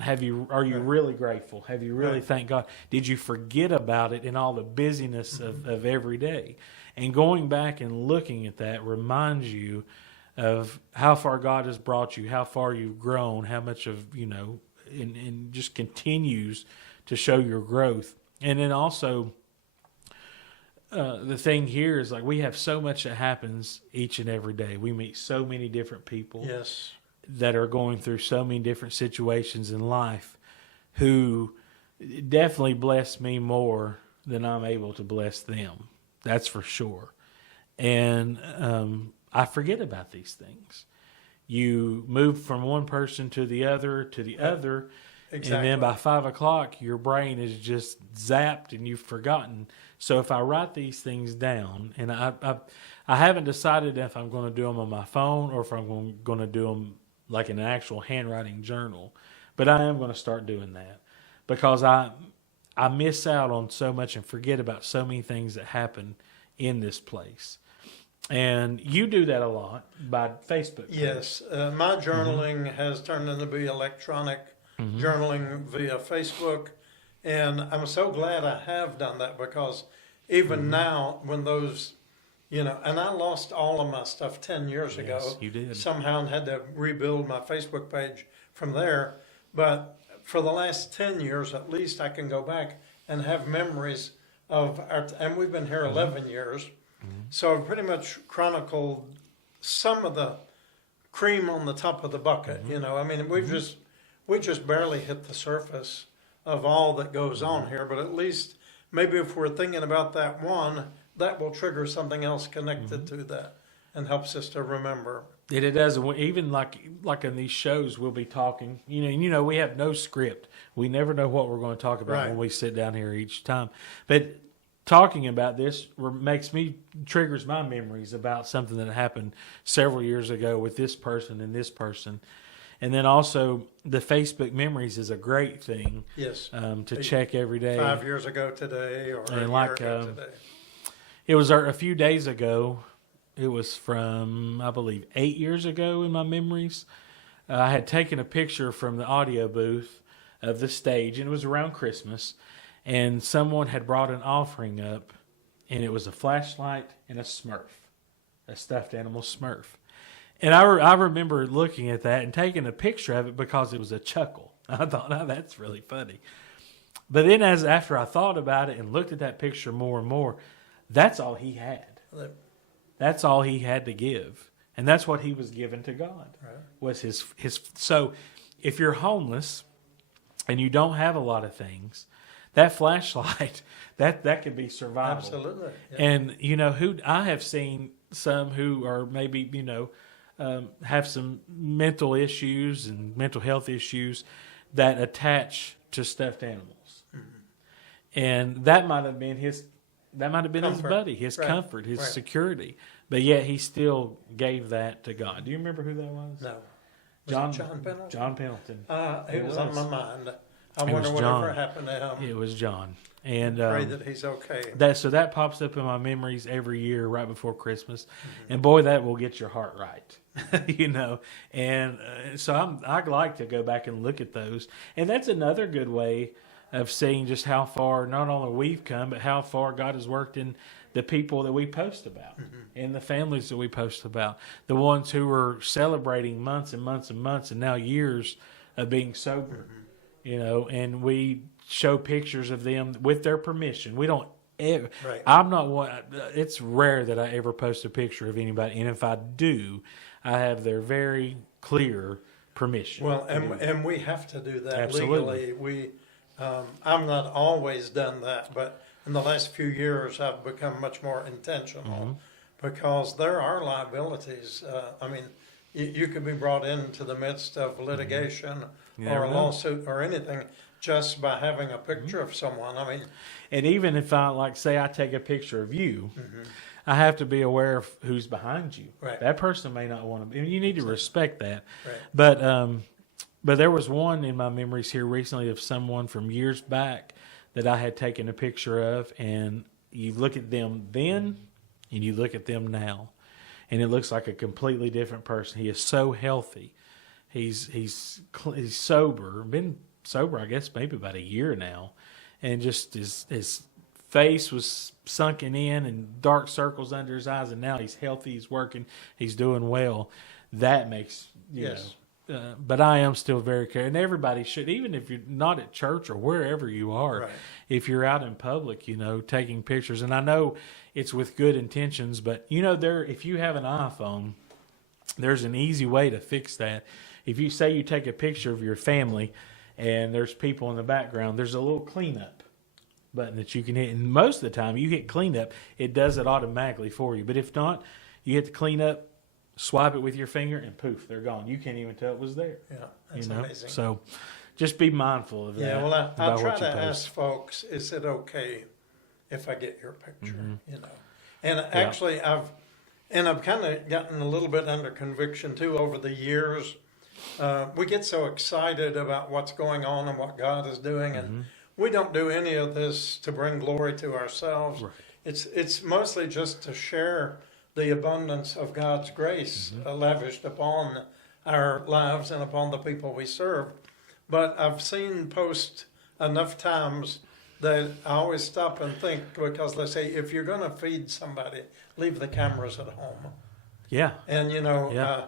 are you really grateful? Have you really thanked God? Did you forget about it in all the busyness of every day? And going back and looking at that reminds you of how far God has brought you, how far you've grown, how much of, and just continues to show your growth. And then also, the thing here is like we have so much that happens each and every day. We meet so many different people Yes. that are going through so many different situations in life who definitely bless me more than I'm able to bless them. That's for sure. And I forget about these things. you move from one person to the other, and Exactly. then by 5 o'clock, your brain is just zapped and you've forgotten. So if I write these things down, and I haven't decided if I'm going to do them on my phone or if I'm going to do them like in an actual handwriting journal, but I am going to start doing that because I miss out on so much and forget about so many things that happen in this place. And you do that a lot by Facebook. Yes, my journaling has turned into be electronic journaling via Facebook, and I'm so glad I have done that because even now, when those, and I lost all of my stuff 10 years ago. Yes, you did. Somehow and had to rebuild my Facebook page from there. But for the last 10 years, at least, I can go back and have memories of and we've been here 11 years. So I've pretty much chronicled some of the cream on the top of the bucket. I mean, we just barely hit the surface of all that goes on here. But at least maybe if we're thinking about that one, that will trigger something else connected to that and helps us to remember. It does. Even like in these shows, we'll be talking. We have no script. We never know what we're going to talk about Right. when we sit down here each time. But talking about this triggers my memories about something that happened several years ago with this person and this person. And then also the Facebook memories is a great thing Yes. to check every day. 5 years ago today or a And year like, ago today. It was a few days ago. It was from, I believe, 8 years ago in my memories. I had taken a picture from the audio booth of the stage, and it was around Christmas, and someone had brought an offering up, and it was a flashlight and a Smurf, a stuffed animal Smurf. And I remember looking at that and taking a picture of it because it was a chuckle. I thought, oh, that's really funny. But then after I thought about it and looked at that picture more and more, that's all he had. That's all he had to give. And that's what he was given to God. Right. Was his. So if you're homeless and you don't have a lot of things, that flashlight, that could be survival. Absolutely. Yeah. And I have seen some who are maybe, have some mental issues and mental health issues that attach to stuffed animals. And that might have been his Comfort. buddy, his Right. comfort, his Right. security. But yet he still gave that to God. Do you remember who that was? No. Was it John Pendleton? John Pendleton. It was on my mind. I It wonder was whatever John. happened to him. It was John. And Pray that he's okay. that pops up in my memories every year right before Christmas. And boy, that will get your heart right. And so I like to go back and look at those. And that's another good way of seeing just how far not only we've come, but how far God has worked in the people that we post about and the families that we post about, the ones who were celebrating months and months and months and now years of being sober, and we show pictures of them with their permission. We don't ever, Right. I'm not one, it's rare that I ever post a picture of anybody. And if I do, I have their very clear permission. Well, and we have to do that Absolutely. legally. I'm not always done that, but in the last few years, I've become much more intentional because there are liabilities. I mean, you could be brought into the midst of litigation or a lawsuit or anything just by having a picture of someone. I mean, And even if say I take a picture of you, I have to be aware of who's behind you. Right. That person may not want to. You need to respect that. Right. But there was one in my memories here recently of someone from years back that I had taken a picture of, and you look at them then, and you look at them now, and it looks like a completely different person. He is so healthy. He's sober. Been sober, I guess, maybe about a year now, and just his face was sunken in and dark circles under his eyes, and now he's healthy. He's working. He's doing well. That makes Yes. But I am still very careful, and everybody should, even if you're not at church or wherever you are, Right. if you're out in public, taking pictures. And I know it's with good intentions, but if you have an iPhone, there's an easy way to fix that. If you say you take a picture of your family and there's people in the background, there's a little cleanup button that you can hit. And most of the time you hit cleanup, it does it automatically for you. But if not, you hit the cleanup swipe it with your finger, and poof, they're gone. You can't even tell it was there. Yeah, that's You know, amazing. so just be mindful of that. Yeah, well, I about try what you to post. ask folks, is it okay if I get your picture? Mm-hmm. You know, and actually, I've kind of gotten a little bit under conviction too over the years. We get so excited about what's going on and what God is doing, and Mm-hmm. we don't do any of this to bring glory to ourselves. Right. It's mostly just to share the abundance of God's grace lavished upon our lives and upon the people we serve. But I've seen posts enough times that I always stop and think, because they say, if you're going to feed somebody, leave the cameras at home. Yeah. And, you know, Yeah.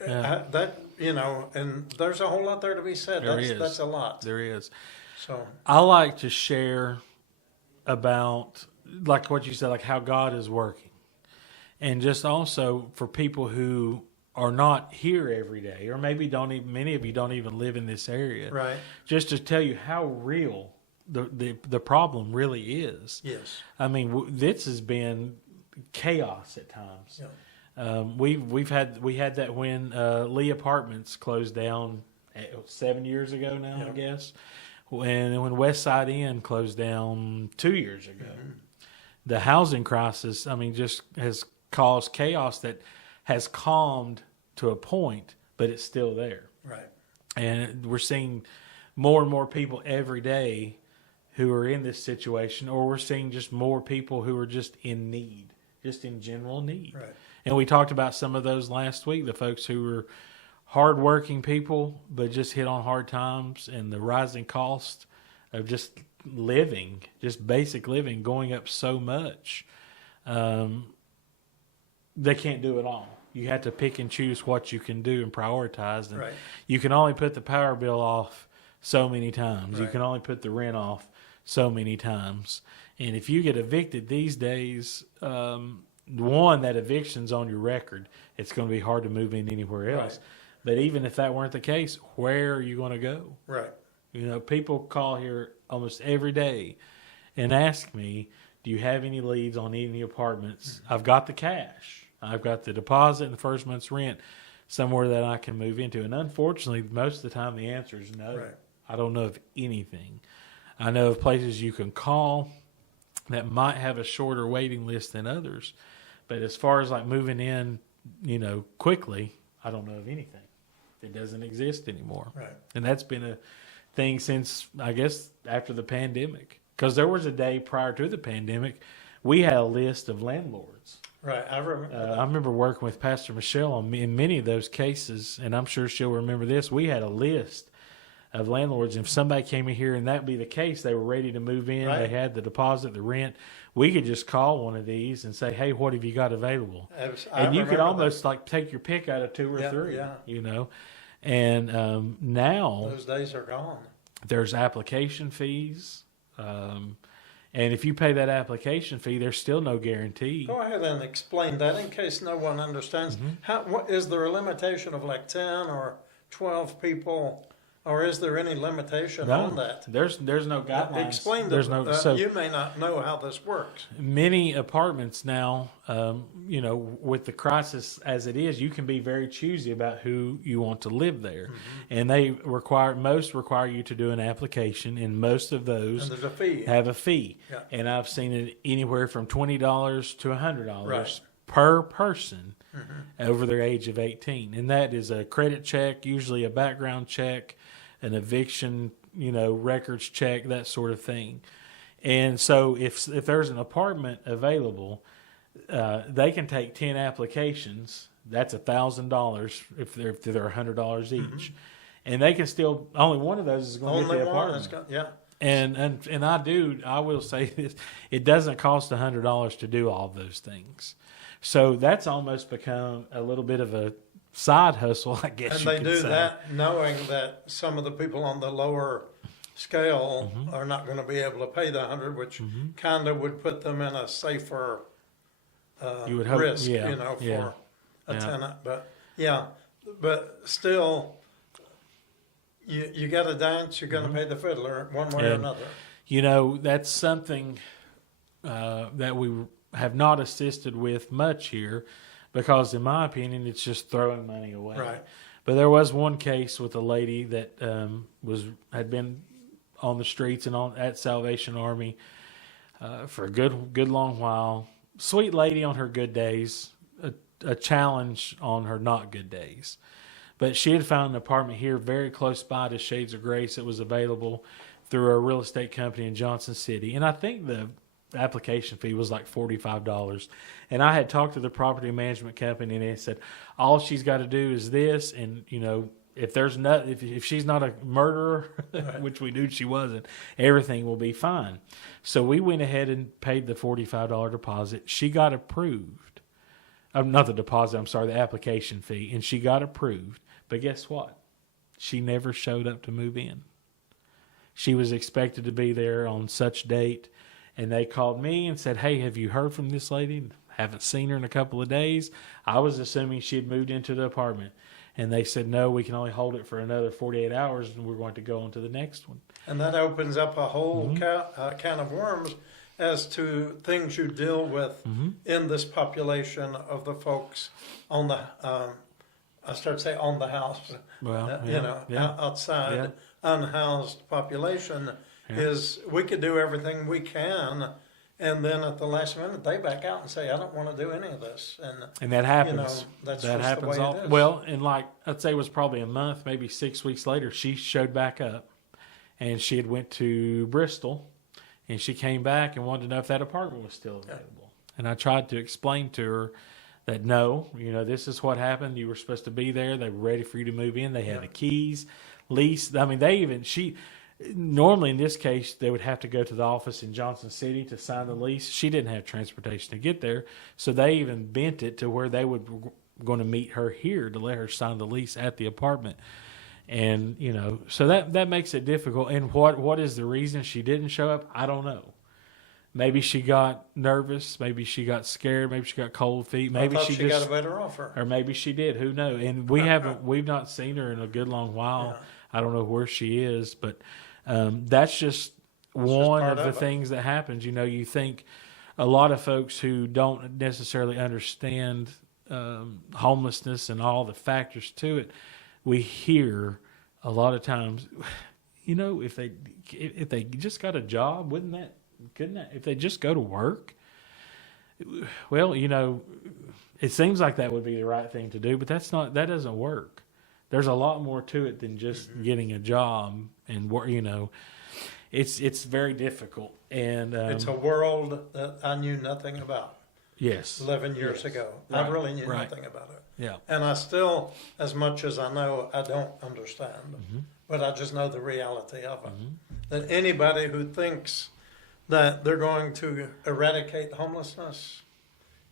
Yeah. that, you know, and there's a whole lot there to be said. There is. That's a lot. There is. So, I like to share about, like what you said, like how God is working. And just also for people who are not here every day, or maybe many of you don't even live in this area. right. Just to tell you how real the problem really is. Yes. I mean, this has been chaos at times. Yeah. We had that when Lee Apartments closed down 7 years ago now, Yeah. I guess. When West Side Inn closed down 2 years ago. Mm-hmm. The housing crisis, I mean, just has caused chaos that has calmed to a point, but it's still there. Right. And we're seeing more and more people every day who are in this situation, or we're seeing just more people who are just in need, just in general need. Right. And we talked about some of those last week, the folks who were hardworking people, but just hit on hard times, and the rising cost of just living, just basic living, going up so much. They can't do it all. You have to pick and choose what you can do and prioritize. And Right. you can only put the power bill off so many times. You Right. can only put the rent off so many times. And if you get evicted these days, one, that eviction's on your record. It's going to be hard to move in anywhere else. Right. But even if that weren't the case, where are you going to go? Right. You know, people call here almost every day and ask me, do you have any leads on any apartments? I've got the cash. I've got the deposit and the first month's rent somewhere that I can move into. And unfortunately, most of the time the answer is no. Right. I don't know of anything. I know of places you can call that might have a shorter waiting list than others. But as far as like moving in, you know, quickly, I don't know of anything. It doesn't exist anymore. Right. And that's been a thing since, I guess, after the pandemic. Because there was a day prior to the pandemic, we had a list of landlords. Right. I remember. I remember working with Pastor Michelle in many of those cases, and I'm sure she'll remember this. We had a list of landlords, and if somebody came in here and that be the case, they were ready to move in, Right. they had the deposit, the rent, we could just call one of these and say, hey, what have you got available? I And you could remember almost like take your pick out of two or Yeah, three, yeah. you know. And now those days are gone. there's application fees. And if you pay that application fee, there's still no guarantee. Go ahead and explain that in case no one understands. What is there a limitation of like 10 or 12 people, or is there any limitation on that? There's no guidelines. Explain There's that. no so You may not know how this works. many apartments now. You know, with the crisis as it is, you can be very choosy about who you want to live there, and most require you to do an application, and most of those And there's a fee. have a fee. Yeah. And I've seen it anywhere from $20 to $100 Right. per person over their age of 18. And that is a credit check, usually a background check, an eviction, you know, records check, that sort of thing. And so if there's an apartment available, they can take 10 applications. That's $1,000 if they're $100 each. And they can still, only one of those is going to Only get the one apartment. is got, yeah. And I will say this, it doesn't cost $100 to do all of those things. So that's almost become a little bit of a side hustle, I guess And you they could do say. that knowing that some of the people on the lower scale are not going to be able to pay the 100, which kind of would put them in a safer You would hope- risk, yeah, you know, for yeah, a yeah. tenant. But still, you got to dance. You're going to pay the fiddler one way or And- another. You know, that's something that we have not assisted with much here, because in my opinion, it's just throwing money away. Right. But there was one case with a lady that had been on the streets and at Salvation Army for a good long while. Sweet lady on her good days, a challenge on her not good days. But she had found an apartment here very close by to Shades of Grace that was available through a real estate company in Johnson City. And I think the application fee was like $45. And I had talked to the property management company, and they said, all she's got to do is this. And, you know, if she's not a murderer, Right. which we knew she wasn't, everything will be fine. So we went ahead and paid the $45 deposit. She got approved. Not the deposit, I'm sorry, the application fee. And she got approved. But guess what? She never showed up to move in. She was expected to be there on such date. And they called me and said, hey, have you heard from this lady? Haven't seen her in a couple of days. I was assuming she had moved into the apartment. And they said, no, we can only hold it for another 48 hours, and we're going to go on to the next one. And that opens up a whole can of worms as to things you deal with in this population of the folks on the, I start to say on the house, Well, outside, unhoused population is we could do everything we can. And then at the last minute, they back out and say, I don't want to do any of this. And that happens. You know, that's that just happens the way it is. Well, and like I'd say it was probably a month, maybe 6 weeks later, she showed back up, and she had went to Bristol, and she came back and wanted to know if that apartment was still available. And I tried to explain to her that no, you know, this is what happened. You were supposed to be there. They were ready for you to move in. They had the keys, lease. I mean, normally in this case, they would have to go to the office in Johnson City to sign the lease. She didn't have transportation to get there. So they even bent it to where they would going to meet her here to let her sign the lease at the apartment. And, you know, so that makes it difficult. And what is the reason she didn't show up? I don't know. Maybe she got nervous. Maybe she got scared. Maybe she got cold feet. Maybe I thought she got a better offer. Or maybe she did. Who knows? And we've not seen her in a good long while. Yeah. I don't know where she is, but that's just one part of the of it. things that happens. You know, you think a lot of folks who don't necessarily understand homelessness and all the factors to it, we hear a lot of times, you know, if they just got a job, couldn't that, if they just go to work? Well, you know, it seems like that would be the right thing to do, but that doesn't work. There's a lot more to it than just getting a job and work. You know, it's very difficult, and It's a world that I knew nothing about yes, 11 years ago. I Right. really knew Right. nothing about it. yeah, And I still, as much as I know, I don't understand. But I just know the reality of it. That anybody who thinks that they're going to eradicate homelessness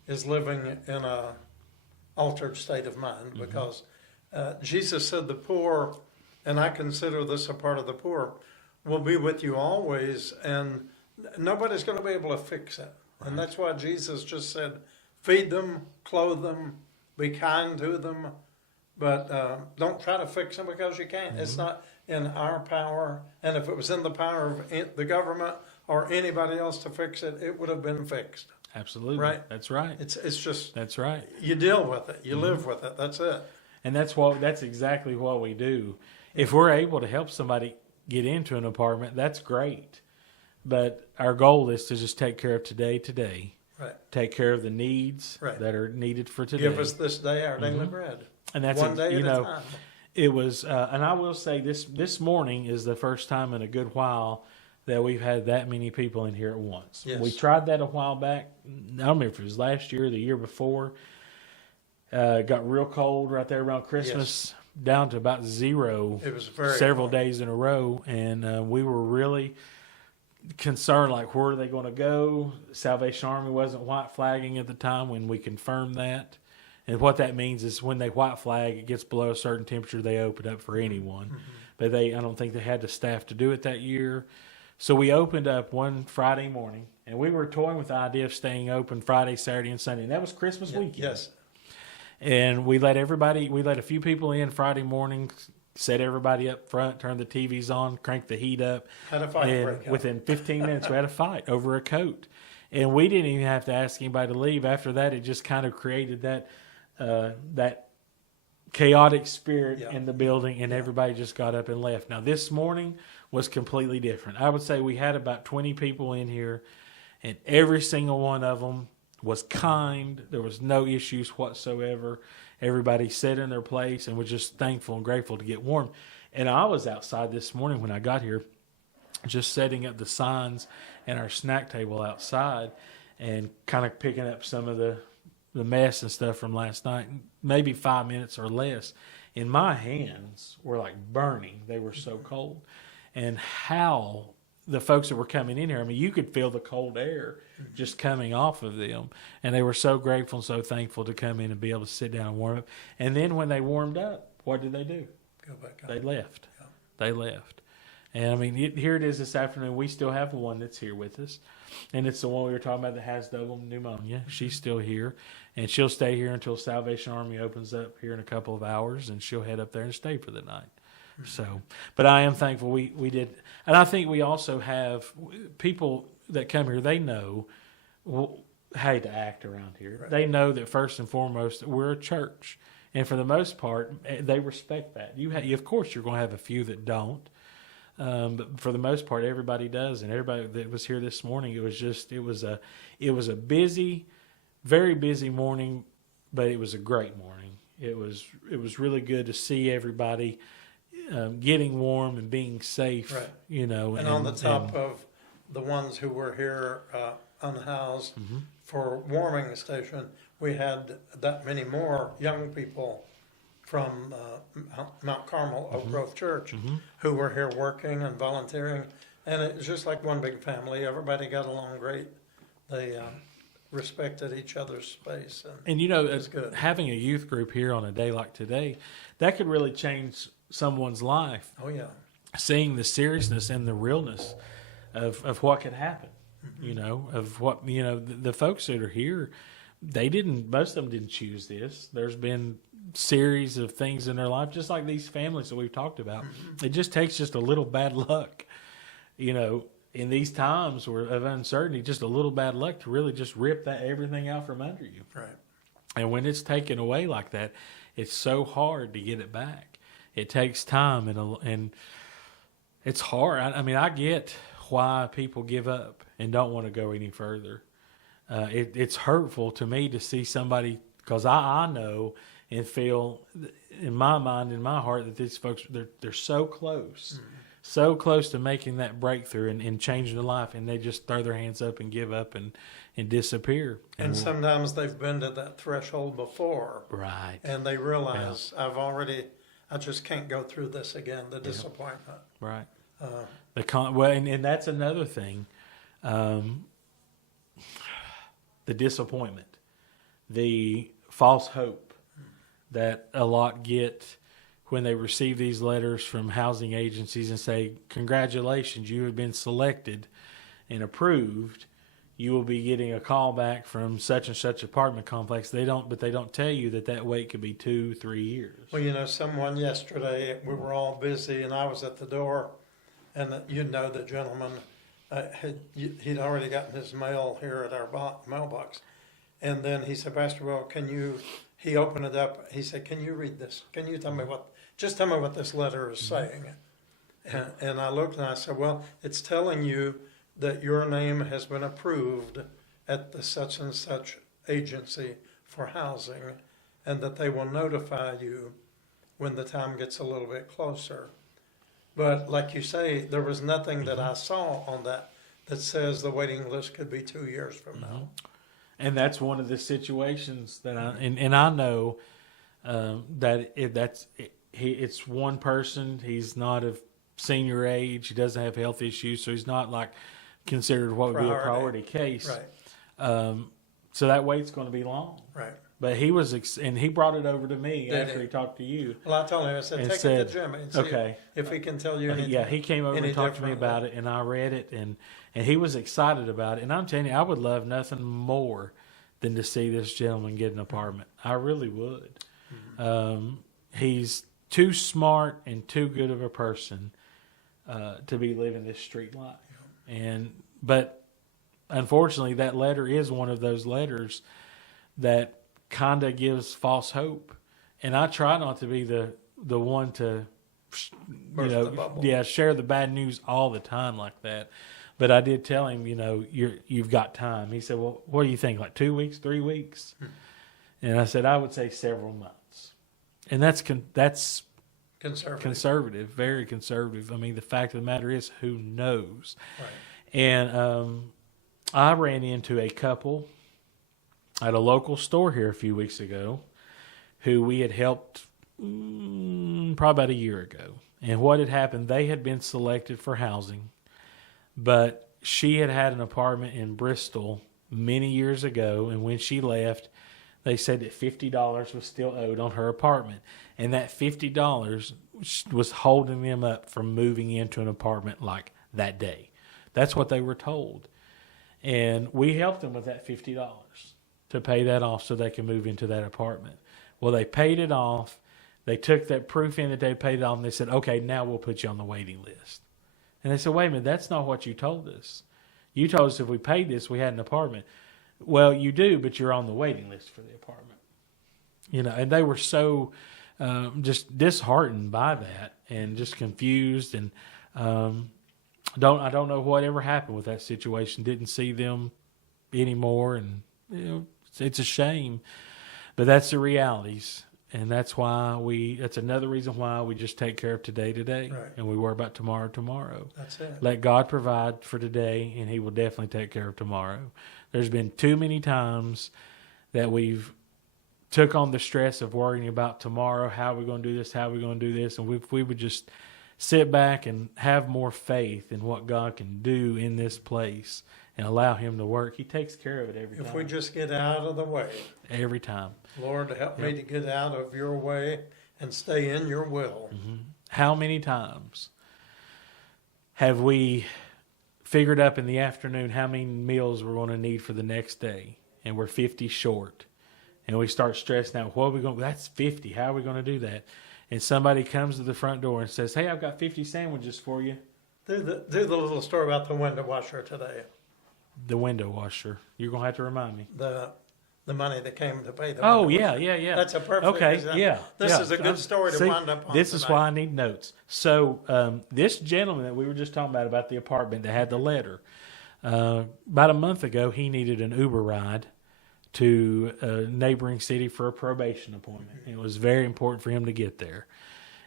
is living in a altered state of mind, because Jesus said the poor, and I consider this a part of the poor, will be with you always, and nobody's going to be able to fix it. And that's why Jesus just said, feed them, clothe them, be kind to them, but don't try to fix them because you can't. It's not in our power, and if it was in the power of the government or anybody else to fix it, it would have been fixed. absolutely, Right. That's right. It's just, That's right. you deal with it, you live with it, that's it. And that's exactly what we do. If we're able to help somebody get into an apartment, that's great. But our goal is to just take care of today. Right. Take care of the needs Right. that are needed for today. Give us this day our daily bread. And that's One day you at know, a time. it was, and I will say this morning is the first time in a good while that we've had that many people in here at once. Yes. We tried that a while back. I don't remember if it was last year or the year before. It got real cold right there around Christmas, down to about zero. It was very several cold. days in a row, and we were really concerned, like, where are they going to go? Salvation Army wasn't white flagging at the time when we confirmed that. And what that means is when they white flag, it gets below a certain temperature, they open up for anyone. But I don't think they had the staff to do it that year. So we opened up one Friday morning, and we were toying with the idea of staying open Friday, Saturday, and Sunday. And that was Christmas weekend. Yes. And we let a few people in Friday morning, set everybody up front, turned the TVs on, cranked the heat up. Had a fight And break out. within 15 minutes, we had a fight over a coat. And we didn't even have to ask anybody to leave. After that, it just kind of created that that chaotic spirit Yeah. in the building, and everybody just got up and left. Now, this morning was completely different. I would say we had about 20 people in here, and every single one of them was kind. There was no issues whatsoever. Everybody sat in their place and was just thankful and grateful to get warm. And I was outside this morning when I got here, just setting up the signs and our snack table outside and kind of picking up some of the mess and stuff from last night, maybe 5 minutes or less. And my hands were like burning. They were so cold. And how the folks that were coming in here, I mean, you could feel the cold air just coming off of them. And they were so grateful and so thankful to come in and be able to sit down and warm up. And then when they warmed up, what did they do? Go back up. They left. Yeah. They left. And I mean, here it is this afternoon. We still have one that's here with us. And it's the one we were talking about that has double pneumonia. She's still here. And she'll stay here until Salvation Army opens up here in a couple of hours. And she'll head up there and stay for the night. So, but I am thankful we did. And I think we also have people that come here, they know how to act around here. Right. They know that first and foremost, we're a church. And for the most part, they respect that. Of course, you're going to have a few that don't. But for the most part, everybody does. And everybody that was here this morning, it was a busy, very busy morning, but it was a great morning. It was really good to see everybody getting warm and being safe, Right. you know. And on the top of the ones who were here unhoused for warming station, we had that many more young people from Mount Carmel Oak Grove Church who were here working and volunteering. And it was just like one big family. Everybody got along great. They respected each other's space. And you know, was good. having a youth group here on a day like today, that could really change someone's life. Oh, yeah. Seeing the seriousness and the realness of what could happen, you know, of what, you know, the folks that are here, most of them didn't choose this. There's been series of things in their life, just like these families that we've talked about. It just takes just a little bad luck, you know, in these times of uncertainty, just a little bad luck to really just rip everything out from under you. Right. And when it's taken away like that, it's so hard to get it back. It takes time and it's hard. I mean, I get why people give up and don't want to go any further. It's hurtful to me to see somebody, because I know and feel in my mind, in my heart, that these folks, they're so close, so close to making that breakthrough and changing their life, and they just throw their hands up and give up and disappear. And sometimes they've been to that threshold before. Right. And they realize, I just can't go through this again, the disappointment. Right. And that's another thing. The disappointment, the false hope that a lot get when they receive these letters from housing agencies and say, congratulations, you have been selected and approved. You will be getting a call back from such and such apartment complex. They don't tell you that wait could be 2-3 years. Well, you know, someone yesterday, we were all busy and I was at the door, and you know the gentleman, he'd already gotten his mail here at our mailbox. And then he said, Pastor Will, he opened it up. He said, can you read this? Can you tell me what this letter is saying? And I looked and I said, well, it's telling you that your name has been approved at the such and such agency for housing, and that they will notify you when the time gets a little bit closer. But like you say, there was nothing that I saw on that says the waiting list could be 2 years from now. And that's one of the situations that I know that it's one person. He's not of senior age. He doesn't have health issues, so he's not like considered what would be a priority case. Right. So that wait's going to be long. Right. But he was, and he brought it over to me Did after he? he talked to you. Well, I told him, I said, And take it to Jimmy and see okay. if he can tell you anything. Yeah, he came over any and talked to me differently. about it, and I read it, and he was excited about it. And I'm telling you, I would love nothing more than to see this gentleman get an apartment. I really would. He's too smart and too good of a person to be living this street life. But unfortunately, that letter is one of those letters that kind of gives false hope. And I try not to be the one to, Burst the bubble. share the bad news all the time like that. But I did tell him, you've got time. He said, well, what do you think? Like 2 weeks, 3 weeks? And I said, I would say several months. And that's conservative, very conservative. I mean, the fact of the matter is, who knows? Right. And I ran into a couple at a local store here a few weeks ago who we had helped probably about a year ago. And what had happened, they had been selected for housing, but she had had an apartment in Bristol many years ago, and when she left, they said that $50 was still owed on her apartment, and that $50 was holding them up from moving into an apartment like that day. That's what they were told. And we helped them with that $50 to pay that off so they could move into that apartment. Well, they paid it off. They took that proof in that they paid it off, and they said, okay, now we'll put you on the waiting list. And they said, wait a minute, that's not what you told us. You told us if we paid this, we had an apartment. Well, you do, but you're on the waiting list for the apartment. And they were so just disheartened by that and just confused. And I don't know whatever happened with that situation. Didn't see them anymore. And, it's a shame. But that's the realities. And that's another reason why we just take care of today, Right. and we worry about tomorrow. That's it. Let God provide for today, and He will definitely take care of tomorrow. There's been too many times that we've took on the stress of worrying about tomorrow, how are we going to do this, and if we would just sit back and have more faith in what God can do in this place and allow Him to work, He takes care of it every time. If we just get out of the way. Every time. Lord, help me to get out of your way and stay in your will. Mm-hmm. How many times have we figured up in the afternoon how many meals we're going to need for the next day, and we're 50 short, and we start stressing out, what are we going to, that's 50, how are we going to do that? And somebody comes to the front door and says, hey, I've got 50 sandwiches for you. Do the little story about the window washer today. The window washer. You're going to have to remind me. The money that came to pay the Oh, window yeah, washer. yeah. That's a perfect example. Yeah. This is a good story to wind up on This is tonight. why I need notes. So this gentleman that we were just talking about the apartment that had the letter, about a month ago, he needed an Uber ride to a neighboring city for a probation appointment. It was very important for him to get there.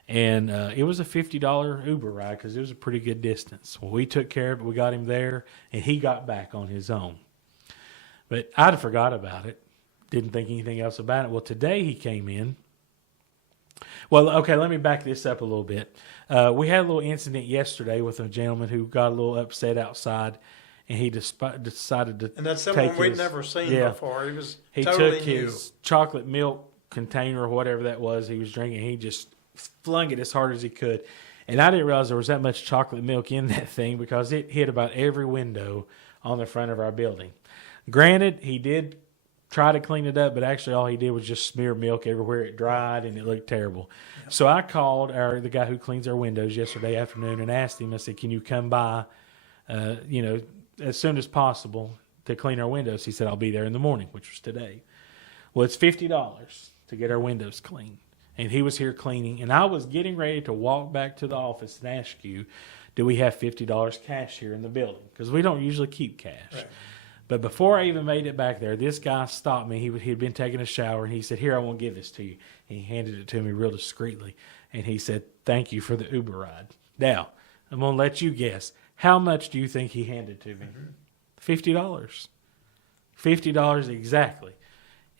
And it was a $50 Uber ride because it was a pretty good distance. Well, we took care of it. We got him there, and he got back on his own. But I'd forgot about it. Didn't think anything else about it. Well, today he came in. Well, okay, let me back this up a little bit. We had a little incident yesterday with a gentleman who got a little upset outside, and he decided to And that's someone take we'd his- never seen yeah. before. He totally took new. his chocolate milk container or whatever that was he was drinking. He just flung it as hard as he could. And I didn't realize there was that much chocolate milk in that thing because it hit about every window on the front of our building. Granted, he did try to clean it up, but actually all he did was just smear milk everywhere. It dried and it looked terrible. Yeah. So I called the guy who cleans our windows yesterday afternoon and asked him, I said, can you come by, as soon as possible to clean our windows? He said, I'll be there in the morning, which was today. Well, it's $50 to get our windows cleaned. And he was here cleaning, and I was getting ready to walk back to the office and ask you, do we have $50 cash here in the building? Because we don't usually keep cash. Right. But before I even made it back there, this guy stopped me. He'd been taking a shower, and he said, here, I won't give this to you. And he handed it to me real discreetly. And he said, thank you for the Uber ride. Now, I'm going to let you guess. How much do you think he handed to me? $50. $50 exactly.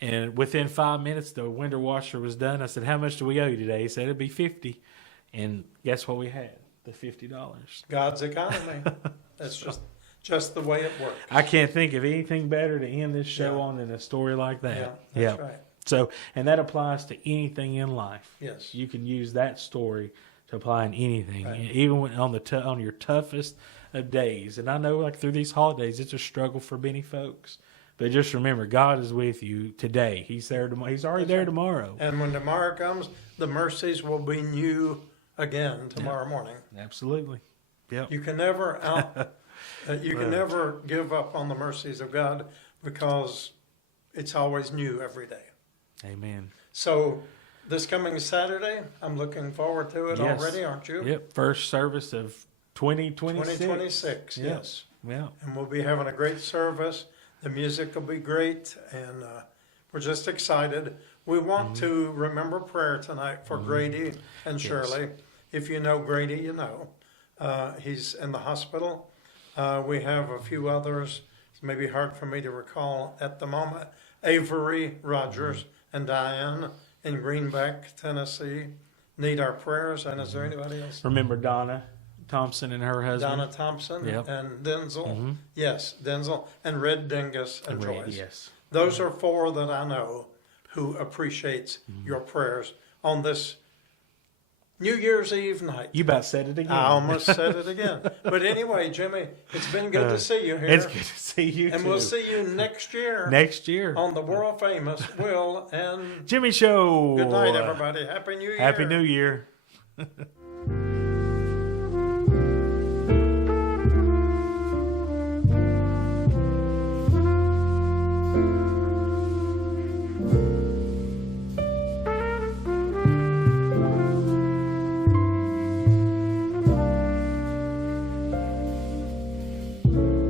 And within 5 minutes, the window washer was done. I said, how much do we owe you today? He said, it'd be $50. And guess what we had? The $50. God's economy. That's just the way it works. I can't think of anything better to end this show on than a story like that. Yeah, that's right. So, and that applies to anything in life. Yes. You can use that story to apply in anything, Right. even when on your toughest of days. And I know, like through these holidays, it's a struggle for many folks. But just remember, God is with you today. He's there tomorrow. He's already there tomorrow. And when tomorrow comes, the mercies will be new again tomorrow morning. Absolutely. Yep. You can never never give up on the mercies of God because it's always new every day. Amen. So this coming Saturday, I'm looking forward to it Yes. already, aren't you? Yep. First service of 2026. 2026, Yep. yes. Yeah. And we'll be having a great service. The music will be great, and we're just excited. We want to remember prayer tonight for Grady and Shirley. If you know Grady, you know. He's in the hospital. We have a few others. It's maybe hard for me to recall at the moment. Avery Rogers and Diane in Greenback, Tennessee, need our prayers. And is there anybody else? Remember Donna Thompson and her husband? Donna Thompson Yep. and Denzel. Yes, Denzel and Red Dingus and Red, Joyce. yes. Those are four that I know who appreciates your prayers on this New Year's Eve night. You about said it again. I almost said it again. But anyway, Jimmy, it's been good to see you here. It's good to see you and too. we'll see you next year next year on the world famous Will and Jimmy Show. good night, everybody. Happy New Year. Happy New Year.